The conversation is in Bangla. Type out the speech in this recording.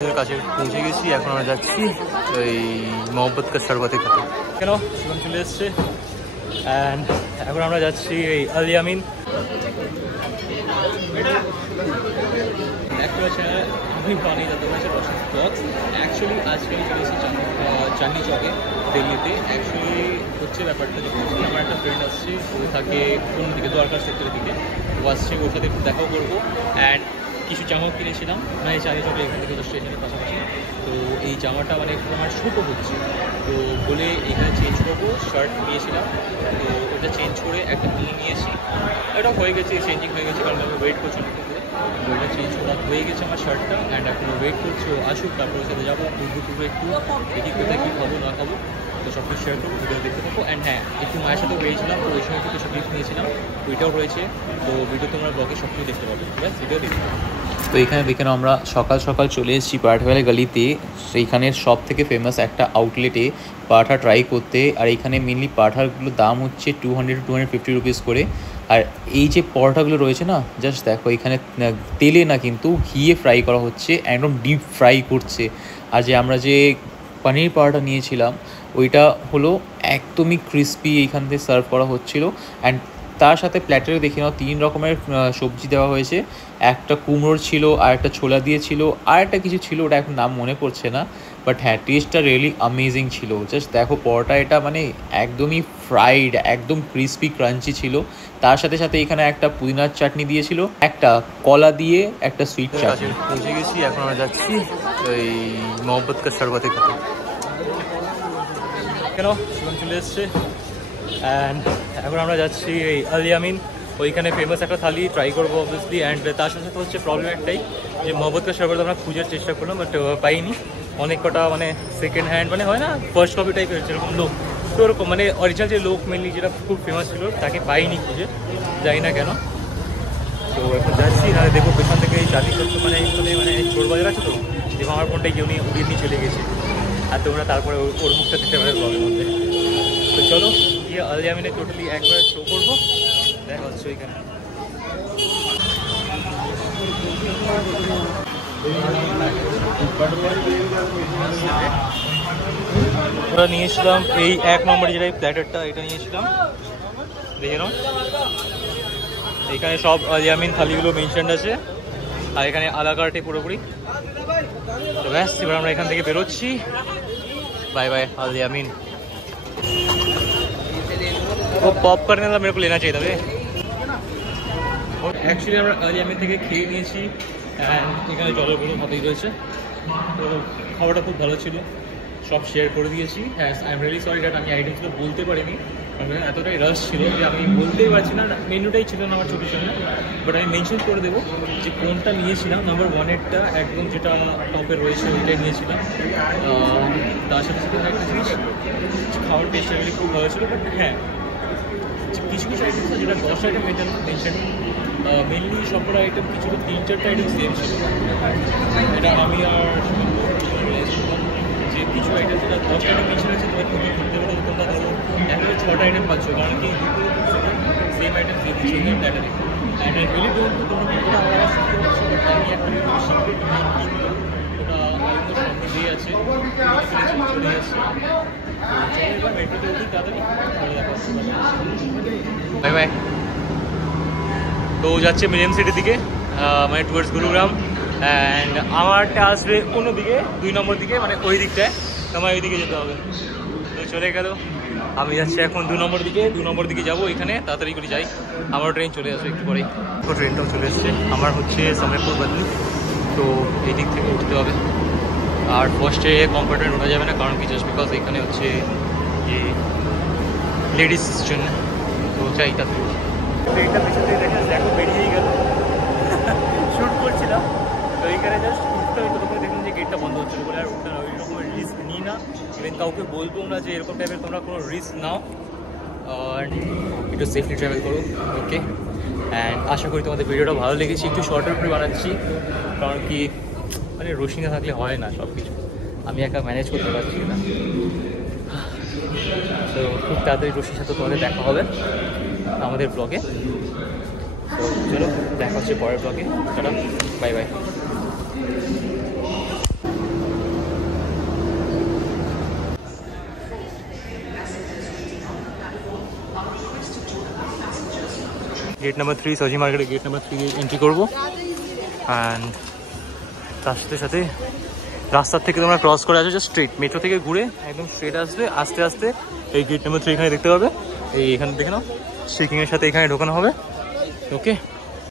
কাছে পৌঁছে গেছি। এখন আমরা যাচ্ছি ওই মোহাম্মদ কা শরবতে খেতে। কেন শিবম চলে এসছে অ্যান্ড এখন আমরা যাচ্ছি এই আল ইয়ামিন। আমি বানিয়ে যেতে পারছি রসের পথ। অ্যাকচুয়ালি আজকে আমি চলে এসেছি চাঁদনি চকে দিল্লিতে। অ্যাকচুয়ালি হচ্ছে ব্যাপারটা যে বলছি, আমার একটা ফ্রেন্ড আসছে, ও থাকে কোন দিকে দরকার সেক্টরের দিকে, ও আসছে, ওর সাথে একটু দেখাও করবো। অ্যান্ড কিছু জামাও কিনেছিলাম, মানে চাঁদনি চকে এখান থেকে স্টেশনের পাশাপাশি। তো এই জামাটা মানে একটু আমার ছোটো হচ্ছে, তো বলে এখানে চেঞ্জ করবো। শার্ট নিয়েছিলাম, তো ওটা চেঞ্জ করে একটা নিয়ে নিয়েছি। এটা হয়ে গেছে, চেঞ্জিং হয়ে গেছে, কারণ আমি ওয়েট করছি অনেক করে। তো ওটা চেঞ্জ করা হয়ে গেছে আমার শার্টটা। অ্যান্ড এখন ওয়েট করছি ও আসুক, তারপরে সাথে যাবো ঘুরবো একটু, দেখি কোথায় কী খাবো না খাবো। তো সব কিছু শেয়ার করবো, ভিডিও দেখতে থাকবো। অ্যান্ড হ্যাঁ, একটু মায়ের সাথেও বেরিয়েছিলাম, তো ওই সময় কিছু গিফট নিয়েছিলাম, ওইটাও রয়েছে। তো ভিডিও তোমরা ব্লগে সব কিছু দেখতে পাবো, ব্যাস ভিডিও দেখতে পাবো। তো এখানে দেখে নাও, আমরা সকাল সকাল চলে এসেছি পারাঠাওয়ালা গলিতে, সেইখানের সব থেকে ফেমাস একটা আউটলেটে পারাঠা ট্রাই করতে। আর এইখানে মেনলি পারাঠাগুলোর দাম হচ্ছে 200 to 250 রুপিস করে। আর এই যে পরোটাগুলো রয়েছে না, জাস্ট দেখো, এখানে তেলে না কিন্তু ঘিয়ে ফ্রাই করা হচ্ছে, একদম ডিপ ফ্রাই করছে। আর যে আমরা যে পনির পরোটা নিয়েছিলাম ওইটা হলো একদমই ক্রিস্পি, এইখান থেকে সার্ভ করা হচ্ছিলো। অ্যান্ড তার সাথে প্ল্যাটারে দেখে নাও 3 রকমের সবজি দেওয়া হয়েছে। একটা কুমড়োর ছিল, আর একটা ছোলা দিয়ে ছিল, আর একটা কিছু ছিল, ওটা এখন নাম মনে পড়ছে না। বাট হ্যাঁ, টেস্টটা রিয়েলি অ্যামেজিং ছিল। জাস্ট দেখো পরোটা, এটা মানে একদমই ফ্রাইড, একদম ক্রিস্পি ক্রাঞ্চি ছিল। তার সাথে সাথে এখানে একটা পুদিনার চাটনি দিয়েছিল, একটা কলা দিয়ে একটা সুইট চাটনি। পৌঁছে গেছি, এখন আমরা যাচ্ছি ওই মোহাম্মদ কা শরবতে খেতে। কেন শিবম চলে এসছে অ্যান্ড এখন আমরা যাচ্ছি এই আল ইয়ামিন। ওইখানে ফেমাস একটা থালি ট্রাই করবো অবভিয়াসলি। অ্যান্ড তার সাথে সাথে হচ্ছে প্রবলেম একটাই, যে মোহাম্মদ কা শরবত আমরা খোঁজার চেষ্টা করলাম, বাট পাইনি। অনেক কটা মানে সেকেন্ড হ্যান্ড, মানে হয় না ফার্স্ট কপি টাইপের যেরকম লোক, তো ওরকম মানে অরিজিনাল যে লোক মেনলি যেটা খুব ফেমাস ছিল তাকে পাইনি খুঁজে, জানি না কেন। তো এখন যাচ্ছি, নাহলে দেখবো পেছন থেকে এই চালি করতে, মানে মানে চোর বাজার আছে, তো দেখবো আমার ফোনটাই কেউ নিয়ে উড়িয়ে নিয়ে চলে গেছে। আর তোমরা তারপরে ওর মুখটা দেখতে পারে ব্লগের মধ্যে। তো চলো গিয়ে আল ইয়ামিনে টোটালি একবার শো করবো, দেখা হচ্ছে ওইখানে। আমরা নিয়েছিলাম এই 1 নম্বরে যেটা প্ল্যাটারটা, এটা নিয়েছিলাম, দেখে নাও। এখানে সব আল ইয়ামিন থালিগুলো মেনশনড আছে, আর এখানে আলাকার্টে পুরোপুরি। তো ব্যাস, এবার আমরা এখান থেকে বেরোচ্ছি। बाय बाय आल यामीन। वो पॉपकॉर्न ना मेरे को लेना चाहिए था वे। অ্যাকচুয়ালি আমরা আল ইয়ামিন থেকে খেয়ে নিয়েছি, অ্যান্ড এখানে জলের বোতল হাতেই রয়েছে। তো খাবারটা খুব ভালো ছিল, সব শেয়ার করে দিয়েছি। হ্যাঁ, I am really sorry that আমি আইটেমসগুলো বলতে পারিনি, কারণ এতটাই রাশ ছিল যে আমি বলতেই পারছি না, মেনুটাই ছিল না আমার চোখের সামনে। বাট আমি মেনশন করে দেবো যে কোনটা নিয়েছিলাম। নাম্বার 1-এরটা একদম যেটা টপে রয়েছে ওইটাই নিয়েছিলাম। তার সাথে সাথে একটা জিনিস, খাওয়ার টেস্ট রিয়েলি খুব ভালো ছিল। বাট হ্যাঁ, কিছু কিছু আইটেম ছিল যেটা 10 আইটেম মেনশন, মেনলি সবকটা আইটেম কিছু 3-4টা আইটেম সেম ছিল। এটা আমি আর যে কিছু আইটেম যেটা 10 আইটেম মেনশন আছে, তোমার তুমি করতে পারো, তোমরা ধরো একেবারে 6টা আইটেম পাচ্ছ, কারণ কি সেম আইটেম সেম ছিল প্ল্যাটারে। And I really don't know তোমরা কতটা আওয়াজ শিখতে পারছো, বাট আমি একটা সিক্রেট ওটা অলমোস্ট সঙ্গে আছে, চলে এসছে। এবার মেট্রোতে উঠি তাড়াতাড়ি, বাই বাই। তো যাচ্ছে মিলিয়াম সিটির দিকে, মানে টুয়ার্ডস গুরুগ্রাম। অ্যান্ড আমারটা আসবে অন্যদিকে, 2 নম্বর দিকে, মানে ওই দিকটায় আমার ওই দিকে যেতে হবে। তো চলে গেল, আমি যাচ্ছি এখন 2 নম্বর দিকে। 2 নম্বর দিকে যাবো, এখানে তাড়াতাড়ি করে যাই, আমার ট্রেন চলে আসবে একটু পরেই। তো ট্রেনটাও চলে এসছে, আমার হচ্ছে সময়পুর বদলি, তো এই দিক থেকে উঠতে হবে। আর ফার্স্টে কম্পার্টমেন্ট ওঠা যাবে না, কারণ কি জাস্ট বিকজ এখানে হচ্ছে যে লেডিস জন্য, তো চাই তাতে। ট্রেনটা পেছন থেকে দেখো বেরিয়েই গেল, শ্যুট করছিলাম। তো এইখানে জাস্ট উঠতে হয়তো তখন দেখলাম যে গেটটা বন্ধ হচ্ছিলো বলে আর উঠতে না, ওই রকমের রিস্ক নিই না। ইভেন কাউকে বলবো না যে এরকম টাইপের তোমরা কোনো রিস্ক নাও, আর একটু সেফলি ট্রাভেল করো, ওকে। অ্যান্ড আশা করি তোমাদের ভিডিওটা ভালো লেগেছে। একটু শর্টের উপরে বানাচ্ছি, কারণ কি মানে রোশনি থাকলে হয় না সব কিছু, আমি একা ম্যানেজ করতে পারছি না। তো খুব তাড়াতাড়ি রশির সাথে তোমাদের দেখা হবে আমাদের ব্লগে। তো চলো দেখা হচ্ছে পরের ব্লগে, চলো bye bye. Gate number 3 Saji মার্কেটে গেট নাম্বার 3 এন্ট্রি করবো। অ্যান্ড তার সাথে সাথে রাস্তার থেকে তোমরা ক্রস করে আসবে, জাস্ট স্ট্রেট মেট্রো থেকে ঘুরে একদম স্ট্রেট আসবে, আস্তে আস্তে এই গেট নাম্বার 3 এখানে দেখতে পাবে, এই এখানে দেখে নাও, স্ট্রিকিংয়ের সাথে এখানে ঢোকানো হবে। ওকে।